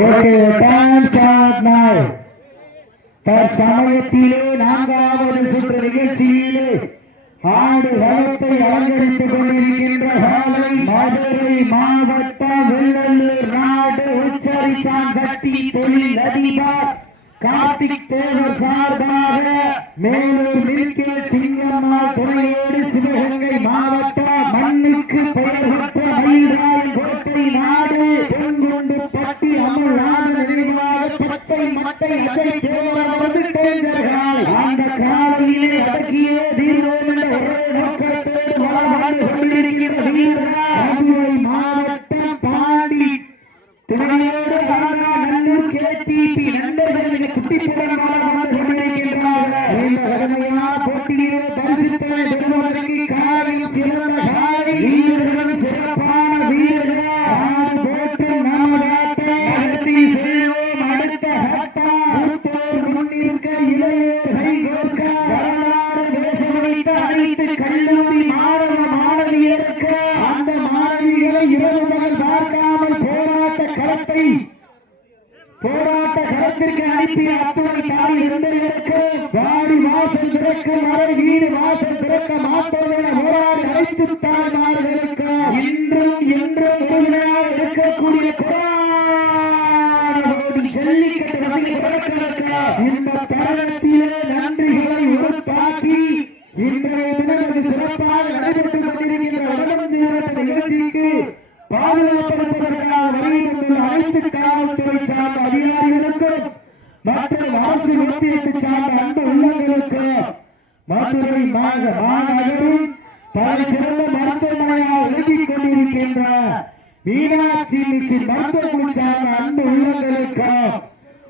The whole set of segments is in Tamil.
ஓகே டைம் ஸ்டார்ட் நவ தற்சமயத்திலே நான்காவது சுற்று நிகழ்ச்சியிலே ஆடு களத்தை அலங்கரித்துக் கொண்டிருக்கின்ற காலை மதுரை மாவட்டம் வெள்ளலூர் நாடு உச்சரிச்சாங்கட்டி தொழில் அதிபர் கார்த்திக் தேவர் சார்பாக மேலூர் மில்கே சிங்கம்மாள் துணையோடு சிவகங்கை மாவட்டம் மண்ணுக்கு பெயர் பெற்ற மயிலாய் கோட்டை நாடு பொன்குண்டு பட்டி அமலான நினைவாக பச்சை மட்டை அஜய் தேவர் அவரது டேஞ்சர்கள் அந்த காலையிலே அடக்கிய தீர்வோம் என்ற ஒரே நோக்கத்தோடு வாழ்ந்து கொண்டிருக்கிற வீரர்கள் மதுரை மாவட்டம் பாடி துணையோடு ராணா நல்லூர் கேடிபி நண்பர்களின் குட்டிப்புடனாக வந்து கொண்டிருக்கின்றார்கள் இந்த கடுமையான போட்டியிலே பரிசுத்தனை பெறுவதற்கு காலையும் சிறந்த காலை வீரர்களும் சிறப்பான வீரர்கள் ஆறு போட்டு நாடாட்டை நடத்தி செல்வோம் அடுத்த கட்டம் மூத்தோர் முன்னிற்க இளையோர் கைகோர்க்க வரலாறு பேச வைத்த அனைத்து கல்லூரி மாணவ மாணவியருக்கு அந்த மாணவிகளை இரவு பகல் பார்க்காமல் போராட்ட களத்தை போராட்ட களத்திற்கு அத்துணை தாய் இருந்தவர்களுக்கு வாடி வாசல் திறக்க வரை வீடு வாசல் திறக்க மாட்டோம் போராடி அனைத்து தாய்மார்களுக்கு இன்றும் என்றும் உறுதியாக இருக்கக்கூடிய ஜல்லிக்கட்டு ரசிகர்களுக்கு இந்த தருணத்திலே நன்றிகளை உருத்தாக்கி இன்றைய தினம் சிறப்பாக நடைபெற்றுக் கொண்டிருக்கின்ற வடமஞ்சி மாவட்ட நிகழ்ச்சிக்கு அனைத்து காவல்துறை சார்ந்த அதிகாரிகளுக்கும் மற்றும் அரசு ஒன்றியத்தை சார்ந்த அன்பு உள்ளங்களுக்கு மதுரை மாநகரில் பல சிறந்த மருத்துவமனையாக விலகிக் கொண்டிருக்கின்ற மீனாட்சி மருத்துவமனை சார்ந்த அன்பு உள்ளங்களுக்கு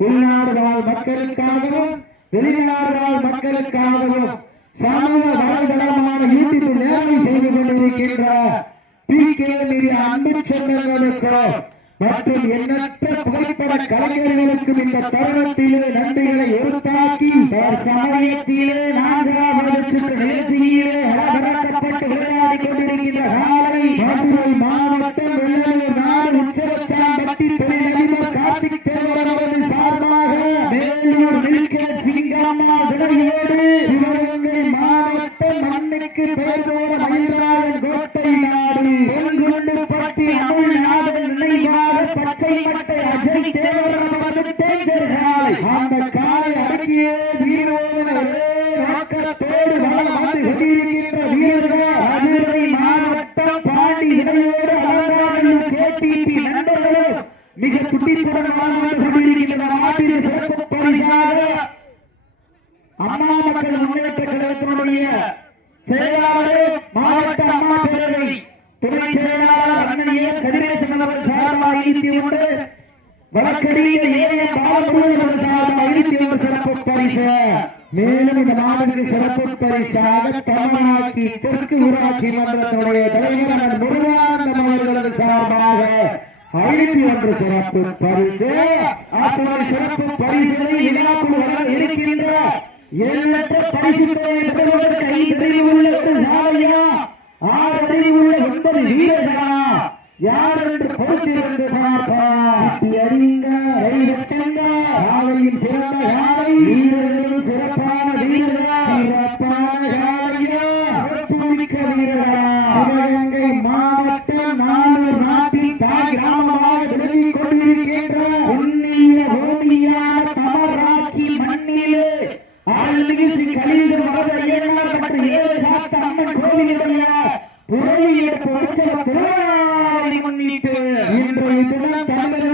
உள்நாடு வாழ் மக்களுக்காகவும் வெளிநாடு வாழ் மக்களுக்காகவும் சமூக வலைதளமான யூடியூப் நேர்வை செய்து கொண்டிருக்கின்ற பி கே மீடியா அன்பு சொந்தங்களுக்கு மற்றும் எண்ணற்ற புகைப்பட கலைஞர்களுக்கும் இந்த தருணத்திலே நன்றிகளை எழுத்தாக்கி சமயத்திலே நான்காவது சுற்று நிகழ்ச்சியிலே அலங்கரிக்கப்பட்டு விளையாடி கொண்டிருக்கின்ற காலை மதுரை மாவட்டம் வெள்ளலூர் நாடு உச்சரச்சாம்பட்டி தொழிலதிபர் கார்த்திக் தேவர் அவர்கள் சார்பாக வேலூர் மில்கே சிங்கம்மா விடையோடு சிவகங்கை மாவட்டம் மண்ணுக்கு பெயர் போன மயிலாளன் கோட்டை நாடு பொன்குண்டு பட்டி அமிழ்நாதன் நினைவாக பச்சை மட்டை அஜய் தேவர் அவரது தேர்தல்கள் அந்த காலை அடக்கிய வீரோடு ஒரே நோக்கத்தோடு வளம் வந்து கொண்டிருக்கின்ற வீரர்கள் மதுரை மாவட்டம் கேடிபி மிக துடிப்புடன் வாழ்ந்து கொண்டிருக்கின்ற நாட்டின் சிறப்பு அம்மா மக்கள் முன்னேற்ற கழகத்தினுடைய செயலாளர் மாவட்ட அம்மா பேரவை துணை செயலாளர் அண்ணன் கதிரேசன் அவர்கள் சார்பாக வழக்கறிஞர் ஏ பாலமுருகன் சார்பாக இருத்தியோடு சிறப்பு பரிசு மேலும் இந்த மாநில சிறப்பு பரிசாக தமிழ்நாட்டி தெற்கு ஊராட்சி மன்றத்தினுடைய தலைவர் முருகானந்தம் அவர்களது சார்பாக ஐநூத்தி ஒன்று சிறப்பு பரிசு. அத்துறை சிறப்பு பரிசை விழாக்குழு இருக்கின்ற எண்ணற்ற பரிசுகளை பெறுவதற்கு ஐந்து அறிவுள்ள ஒரு சாலையா ஆறு அறிவுள்ள ஒன்பது வீரர்களா யார் என்று பொறுத்திருந்து பார்ப்பார் அறிங்க அறிவட்டுங்க ஆவையின் சிறந்த யாரை வீரர்களும் சிறப்பான வீரர்களா சிறப்பான யாரையா சிறப்புமிக்க வீரர்களா சிவகங்கை மாவட்டம் நானூர் நாட்டில் தாய் கிராமமாக விளங்கிக் கொண்டிருக்கின்ற உன்னிய பூமியான தமராக்கி மண்ணிலே அருள்மிகு கலியுக மகத ஐயனார் மற்றும் ஏழு சாத்த அம்மன் கோவிலுடைய புறவியெடுப்பு உற்சவ திருவிழாவை முன்னிட்டு இன்றைய தினம்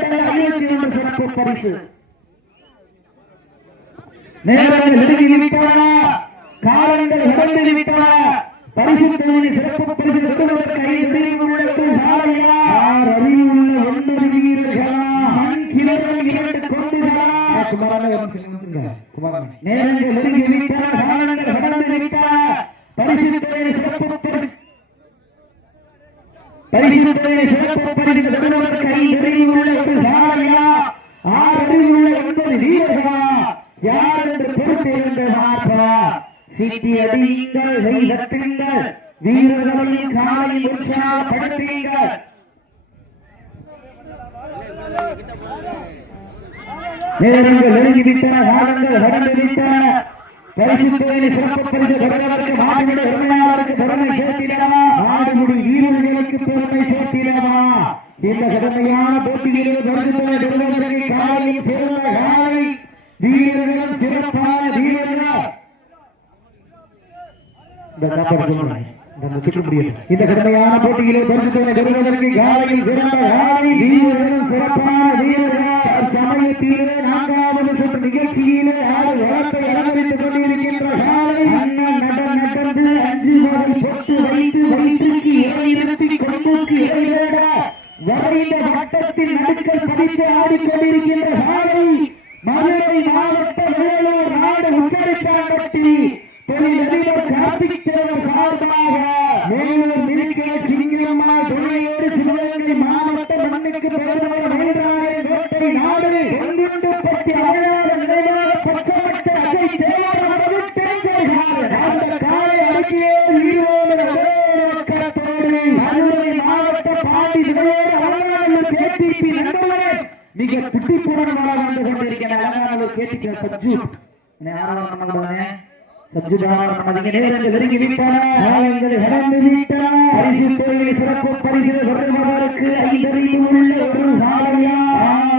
இரண்டல்ல சிறப்பு பரிசு நேரங்கள் நெருங்கி விட்டன. காலங்கள் கடந்து விட்டன. பரிசு தொகுதி சிறப்பு பரிசு பெறுவதற்கு ஐந்து உள்ள ஒன்பது வீரர்களா. இரண்டு நெருங்கி விட்டன காலங்கள் கடந்து விட்டன பரிசு தொகுதி சிறப்பு பரிசு பரிசு தொகுதி சிறப்பு பரிசு பெறுவதற்கு ஐந்து உள்ள ஒரு சாலையா ஆறு அறிவுள்ள ஒன்பது வீரர்களா யார் என்று பொறுத்திருந்து பார்ப்பா சிட்டி அடியுங்கள் வைகட்டுங்கள் வீரர்களையும் காலையில் உற்சாகப்படுத்துங்கள் நேரங்கள் நெருங்கிவிட்டன காலங்கள் கடந்து விட்டன சிறப்பு பரிசு பெறுவதற்கு பெருமை பெருமை இந்த கடுமையான போட்டியில் பெறுவதற்கு காலையில் சிறந்த காலை வீரர்கள் சிறப்பான வீரர்கள். இந்த சாப்பாடு சொல்றேன் இந்த முடியும் இந்த கடுமையான போட்டியிலே பரிசுத்தனை பெறுவதற்கு காலையில் சிறந்த காலை சிறப்பான சமயத்திலே நான்காவது சுற்று நிகழ்ச்சியிலே அவர் இடத்தை அலங்கரித்துக் கொண்டிருக்கின்ற காலை அண்ணன் நடந்து அஞ்சு வைத்து கொம்புக்கு வரைந்த வட்டத்தில் நடுக்கல் படித்து ஆடிக்கொண்டிருக்கின்ற காலை மதுரை மாவட்ட வேலூர் நாடு உச்சரிச்சாம்பட்டி தொழிலதிபர் கார்த்திக் தேவர் சார்பாக மேலூர் மில்கே சிங்கம்மா துணையோடு சிவகங்கை மாவட்ட மண்ணுக்கு பெருமாள் மயிலாய கோட்டை நாடு ஒன்றுண்டு பத்தி அடையாள நிலையான பச்சமட்ட அஜய் தேவர் அவர்கள் தெரிஞ்சார்கள் அந்த காலை அறிக்கையே ஈரோடு கரத்தோடு மதுரை மாவட்ட பாண்டி துணையோடு அலங்காநல்லூர் கேடிபி நண்பர்கள் மிக துட்டிப்புடனாக வந்து கொண்டிருக்கிற அலங்காநல்லூர் கேடிபி சப்ஜூ சிறப்பு பரிசு பெறுவதற்கு ஐந்தறிவு உள்ள ஒரு சாலையா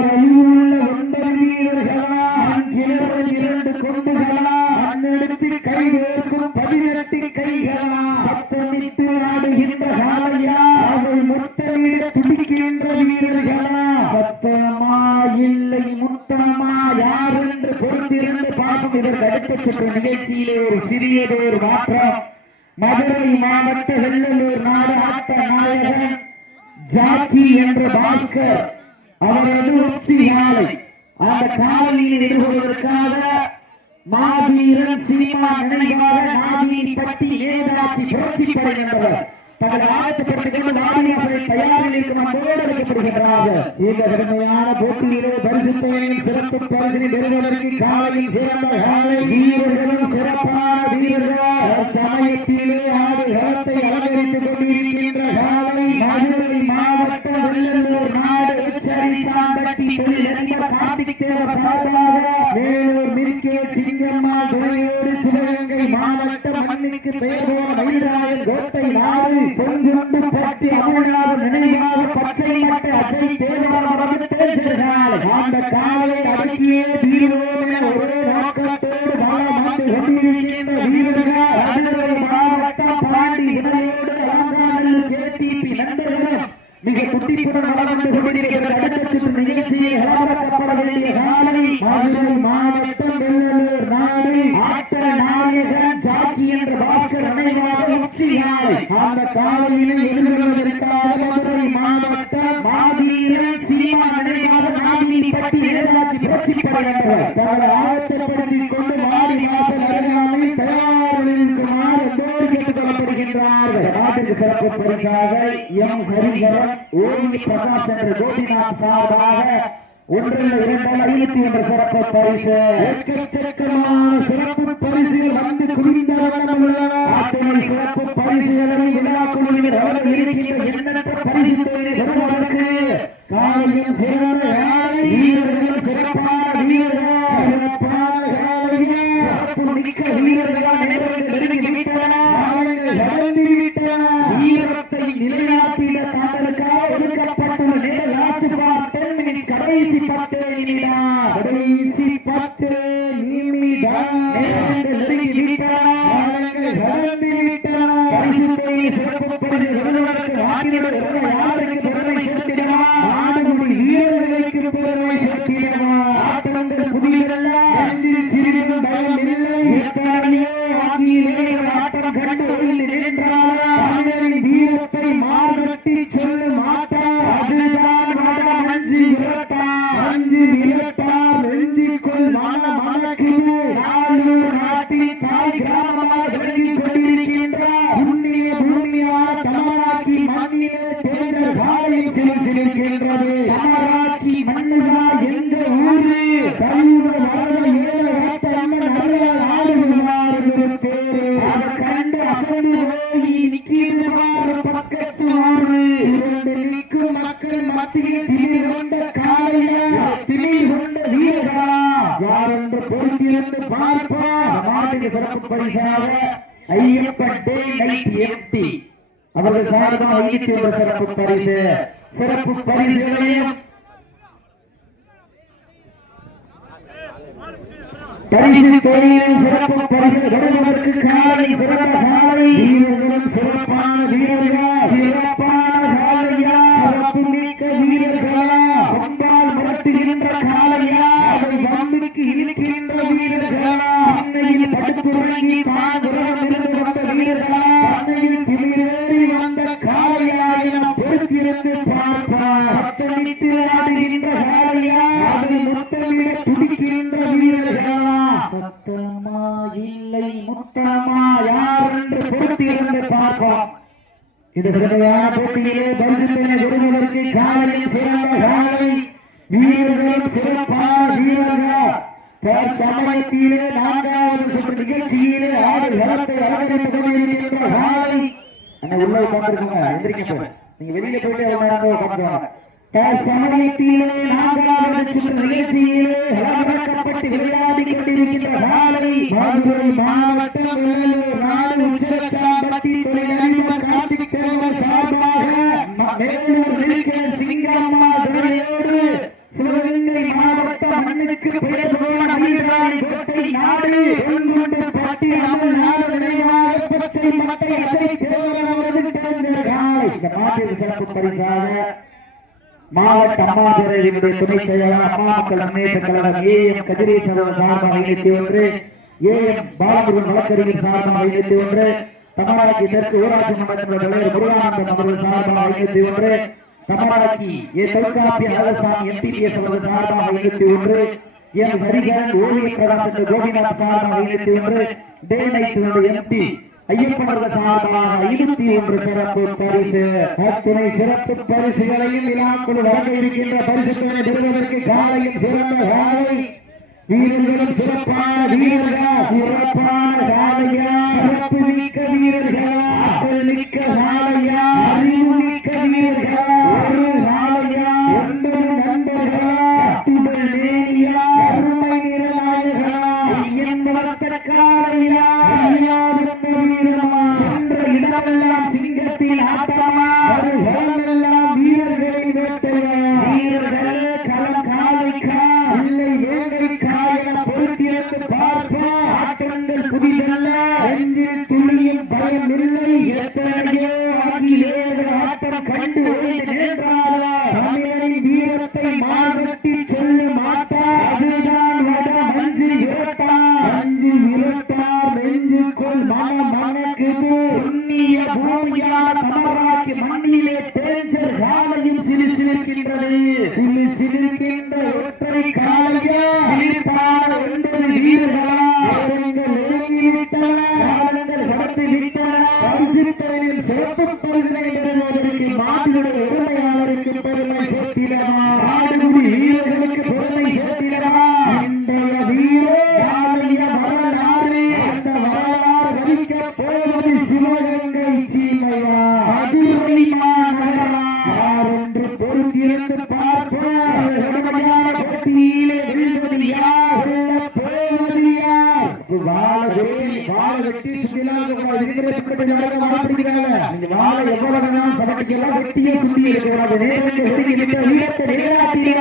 அறிவுள்ள ஒன்பது வீரர்களா? இரண்டு கொண்டுகளா கை பதினெட்டு கைகளா? சத்தமிட்டு ஆடுகின்ற சாலையா முத்தமிட துடிக்கின்ற வீரர்களா? சத்தமா இல்லை முத்தமா யார் என்று பொறுத்திருந்து பார்க்கும் இதற்கு அடுத்த சுற்று நிகழ்ச்சியிலே ஒரு சிறியது ஒரு மாற்றம். மதுரை மாவட்ட வெள்ளலூர் நாடு நாயகன் ஜாக்கி என்ற பாஸ்கர் அவரது உச்சி மாலை. அந்த காலையில் எதிர்கொள்வதற்காக மாவீரன் சினிமா நினைவாக நாமீனிப்பட்டி ஏதாட்சி புரட்சி படையினர் தங்கள் ஆயத்தப்படுத்திக் வாரியாசை தயாரில் இருக்கும் அன்போடு வைக்கப்படுகின்றார்கள் இந்த கடுமையான போட்டியிலே பரிசுத்தையின் சிறப்பு பரிசு பெறுவதற்கு காலையில் சிறந்த காலை வீரர்களும் சிறப்பான வீரர்கள் சமயத்திலே ஆறு களத்தை அலங்கரித்துக் கொண்டிருக்கின்ற காலை மதுரை மாவட்ட வெள்ளலூர் நாடு உச்சரிச்சாம்பட்டி தொழிலதிபர் கார்த்திக் தேவர் சார்பாக வேலூர் மில்கே சிங்கம்மா துணையோடு சிவகங்கை மாவட்ட மண்ணுக்கு பெயர் போன மயிலாயன் கோட்டை நாடு பொன்குண்டு போட்டி அருள்நாள் நினைவாக பச்சை மட்டை அச்சை தேர்தல் அவர்கள் அந்த காலை அடக்கிய வீரோடு ஒரே நோக்கத்தோடு பாலமாண்டு கொண்டிருக்கின்ற வீரர்கள் மதுரை மாவட்டம் பாண்டி இணையோடு அலங்காநல்லூர் கேடிபி நண்பர்களும் மிக குட்டிப்புடன் வளர்ந்து கொண்டிருக்கிறது அடுத்த சுற்று நிகழ்ச்சியை கலவரப்பட வேண்டிய காலை மதுரை மாவட்டம் வெள்ளலூர் நாடு ஆட்ட நாயகன் ஜாக்கி என்ற பாஸ்கர் நினைவாக உச்சி நாளை அந்த காலையில் எதிர்கொள்வதற்காக மதுரை மாவட்டம் மாவீரன் சினிமா நினைவாக நாமினி பட்டி ஏதாட்சி புரட்சி படையினர். தங்களை ஆயத்தப்படுத்திக் கொண்டு மாடி வாசல் அருகாமையில் தயாரில் இருக்குமாறு எல்லோரும் கேட்டுக் கொள்ளப்படுகின்றார்கள். நாட்டிற்கு சிறப்பு பரிசாக எம் ஹரிகரன் ஓமி பிரகாஷ் என்ற கோபிநாத் சார்பாக ஒன்றில் இரண்டால் ஐநூத்தி ஒன்று சிறப்பு பரிசு. எக்கச்சக்கமான சிறப்பு பரிசுகள் வந்து குவிந்த வண்ணம் உள்ளன. சிறப்பு பரிசுகளை விழா குழுவினர் அவர்கள் இருக்கின்ற எண்ணற்ற பரிசுகளை பெறுவதற்கு காலையும் சிறந்த காலை வீரர்கள் சிறப்பான யார் என்று பொறுத்திருந்து பார்ப்போம் மாட்டுக்கு சிறப்பு பரிசாக ஐயப்பன் டே நைட் எம்பி அவர்கள் சார்பாக ஐயத்தி ஒரு சிறப்பு பரிசு. சிறப்பு பரிசுகளையும் பரிசு தொழிலில் சிறப்பு பரிசு வருவதற்கு காலை சிறந்த காலை. வீரர்களும் சிறப்பான வீரர்கள். சிறப்பான காலையா? சிறப்பு மிக்க வீரர்களா கொம்பால் முரட்டுகின்ற காலையா அதை வம்பிக்கு இழுக்கின்ற வீரர்களா அன்னையில் தான் உலகம் வந்த வீரர்களா? திமிரேறி வந்த பொறுத்திருந்து பார்ப்பார் சத்தமிட்டு அதை முத்தமிட துடிக்கின்ற வீரர்களா? சத்தமா இல்லை முத்தமா யார் என்று பொறுத்திருந்து இது கடுமையான போட்டியிலே பரிசுத்தனை விடுவதற்கு காலையில் சிறந்த காலை வீரர்களும் சிறப்பான வீரர்கள்? தற்சமயத்திலே நான்காவது சுற்று நிகழ்ச்சியிலே ஆறு களத்தை அலங்கரித்துக் கொண்டிருக்கின்ற உள்ள எந்திரிக்க நீங்க வெளியில போயிட்டு தற்சமயத்திலே நான்காவது சுற்று நிகழ்ச்சியிலே விளையாடி கொண்டிருக்கின்ற மதுரை மாவட்டம் உச்சரச்சாம்பட்டி தொழிலதிபர் கார்த்திக் தேவர் சார்பாக மேலூர் நெல்லிக்கல் சிங்கம்மா துறையோடு சிவகங்கை மாவட்டம் மண்ணுக்கு பெயர் போன வீரராய் கோட்டை நாடு பொன்குண்டு பட்டி அமல் நாடு நினைவாக பச்சை மட்டை அசை தேவர் அவரது நாட்டில் சிறப்பு பரிசாக மாவட்ட அம்மாதுரையினுடைய துணை செயலாளர் அம்மா மக்கள் முன்னேற்ற கழகம் ஏ கதிரேஸ்வரர் சார்பாக ஒன்று வழக்கறிஞர் சார்பாக ஒன்று தமிழகி தெற்கு ஊராட்சி தலைவர் அவர்கள் சார்பாக ஒன்று தமிழகி ஏ அழகசாமி எம்பிபிஎஸ் அவர்கள் சார்பாக ஒன்று எம் ஹரிகரன் ஓவிய பிரகாசன் கோபிநாத் சார்பாக இணைத்து ஒன்று டே நைட் எம்பி ஐயப்பனர்கள் சார்பாக ஐநூத்தி ஒன்று சிறப்பு பரிசு. அத்துணை சிறப்பு பரிசுகளையும் விழாக்குழு வழங்க இருக்கின்ற பரிசுகளை பெறுவதற்கு காலையில் சிறந்த காலை. வீரர்களும் சிறப்பான வீரர்கள்? சிறப்பான காலையா? சிறப்பு மிக்க வீரர்களா? மிக்க காலையா? அறிவு மிக்க வீரர்களா? ஐயன் দিল্লি দিল্লি দিল্লি வாழ வெட்டி வாழ வெட்டி சுமிலாக விதிமுறை பின்பற்றி நடக்க மாட்டிருக்காங்க இந்த வாழை எவ்வளவு நாள் சமைக்கலாம் வெட்டியே சுண்டி இருக்கிறது நேரத்தை ஒதுக்கிவிட்டு வீரத்தை நிலைநாட்டிய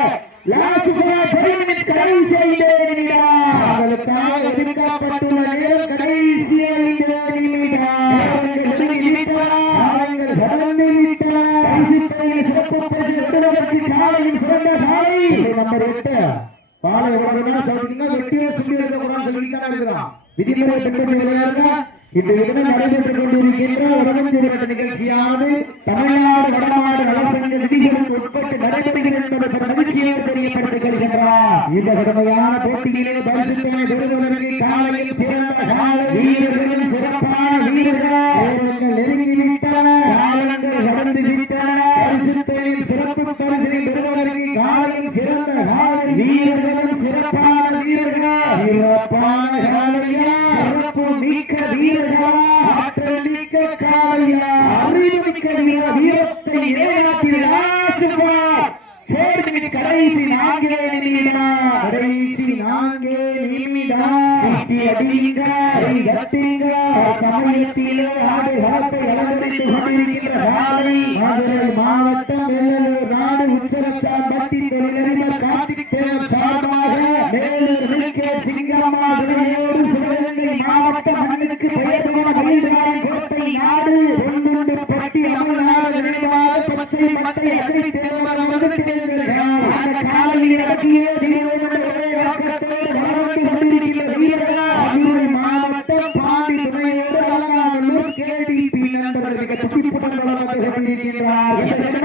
லாஸ்ட் கடைசி செய்தேன் அவர்களுக்காக ஒதுக்கப்பட்டுள்ள நேரம் கடைசி ஐந்து நிமிடம் காலங்கள் கடந்து விட்டன நம்பர் எட்டு. பாலை எவ்வளவு சொல்றீங்க. வெட்டியே சுண்டி இருக்க கூடாது சொல்லிட்டு இருக்கிறான் விதிமுறை பின்பற்றி விளையாடுங்க இந்த தினம் நடைபெற்றுக் கொண்டிருக்கின்ற உடம்பு நிகழ்ச்சியானது தமிழ்நாடு வடநாடு நலசங்க விதிகளுக்கு உட்பட்டு நடைபெறுகிறது என்பதை மகிழ்ச்சியை தெரியப்படுத்துகிறார் இந்த கடுமையான போட்டியிலே பரிசுத்தனை பெறுவதற்கு காலையில் சிறந்த காலை. வீரர்கள் சிறப்பான வீரர்கள். நேரங்கள் நெருங்கி விட்டன காலங்கள் கடந்து விட்டன பரிசுத்தனின் சிறப்பு பரிசை பெறுவதற்கு காலையில் சிறந்த காலை வீரர்கள் சிறப்பான வீரர்கள் சிறப்பான காலையா சிறப்பு மிக்க வீரர்கள் ஆற்றல் மிக்க காலையா அறிவுமிக்க வீர வீரத்தை நிலைநாட்டிய ஆசிர்வாத் போர்மின் கடைசி நான்கே நிமிடம் கடைசி நான்கே நிமிடம் சிட்டி அடியுங்க கை தட்டுங்க சமயத்திலே ஆடு களத்தை அலங்கரித்து கொண்டிருக்கின்ற காலை மதுரை மாவட்டம் நாடு உச்சரச்சாம்பட்டி தொழிலதிபர் கார்த்திக் தேவர் சார்பாக மேலூர் விழுக்கே சிங்கம்மா துறையோடு சிவகங்கை மாவட்ட மண்ணுக்கு பெயர் போன மயில்வாய் கோட்டை நாடு பொன்னுண்டு பட்டி அமர்நாடு நினைவாக பச்சை மட்டை அசை தேவர் அவர்கள் காலையில் நடத்திய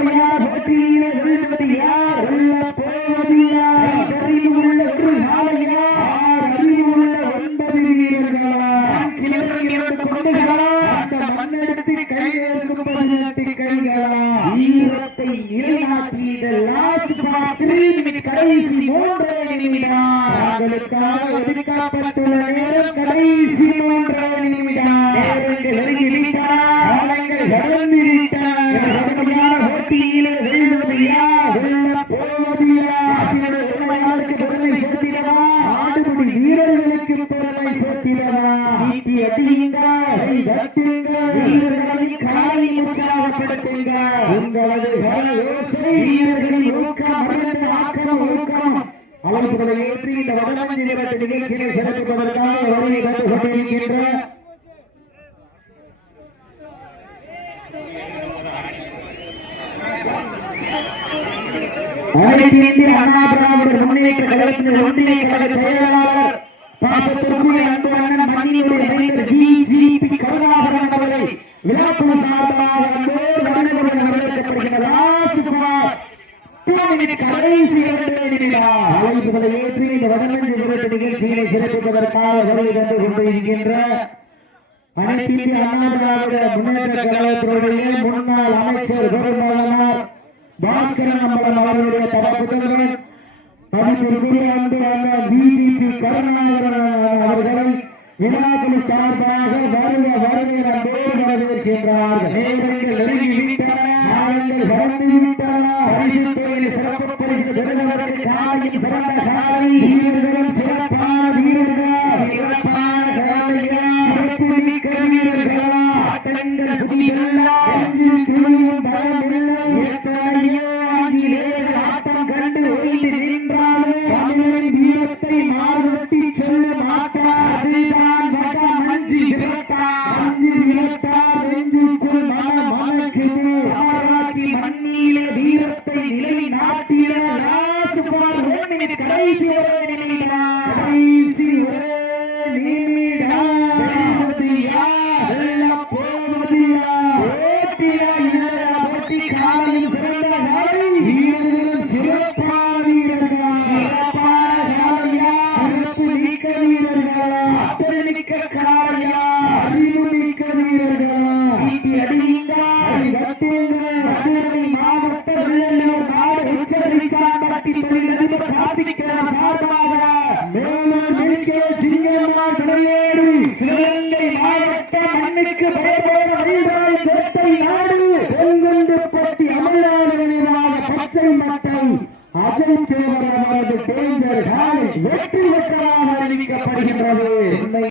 கொண்டிருக்கிறார்கள் இந்த கடுமையான போட்டியிலே வெல்வது யார் வெல்லப் போவது யார்? அறிவு உள்ள ஒரு நாளையா ஆறு அறிவுள்ள ஒன்பது வீரர்களா கிழக்கு இரண்டு கொண்டுகளா அந்த மண்ணெடுத்து கையேற்கும் பதினெட்டு கைகளா வீரத்தை நிலைநாட்டிய லாஸ்ட் த்ரீ மினிட் கடைசி மூன்றே நிமிடம் தங்களுக்காக ஒதுக்கப்பட்டுள்ள நேரம் கடைசி மூன்றரை நிமிடம் நேரங்கள் நெருங்கி விட்டன காலங்கள் கடந்து விட்டன கடுமையான போட்டியிலே வெல்வது யார் வெல்லப் போவது யார்? நாட்டினுடைய உண்மையாளுக்கு பெருமை சேர்த்திடவா ஆடுபடி வீரர்களுக்கு பெருமை சேர்த்திடவா சீட்டி அடியுங்க கை தட்டுங்க வீரர்களை காலை உற்சாகப்படுத்துங்க உங்களது அழைப்புகளை ஏற்றி இந்த வடமஞ்சி விரட்டு நிகழ்ச்சியை சிறப்பிப்பதற்காக வருகை கண்டு கொண்டிருக்கின்ற அனைத்து இந்திய அண்ணா திராவிடர் முன்னேற்ற கழகத்தின் ஒன்றிய கழக செயலாளர் பாசத்திற்குரிய மண்ணினுடைய கருணாகரன் அவர்களை விழாக்குழு சார்பாக அன்போடு அழைப்புகளை ஏற்றி இந்த வடமஞ்சி விரட்டு நிகழ்ச்சியை சிறப்பிப்பதற்காக வருகை தந்து கொண்டிருக்கின்ற அனைத்து அண்ணா திராவிட முன்னேற்ற கழகத்தினுடைய முன்னாள் அமைச்சர் பெருமானார் பாஸ்கரன் அவர்களுடைய மதிப்பிற்குரிய அன்பு அண்ணன் கருணாகரன் அவர்களை விழாக்குழு சார்பாக வருக வருக அன்போடு வரவேற்கின்றார்கள் நேரங்கள் நெருங்கி விட்டன நாங்கள் விட்டன பரிசு தொழில் சிறப்பு பரிசு பெறுவதற்கு காலையில் சிறந்த காலை வீரர்களும் சிறப்பான வீரர்கள்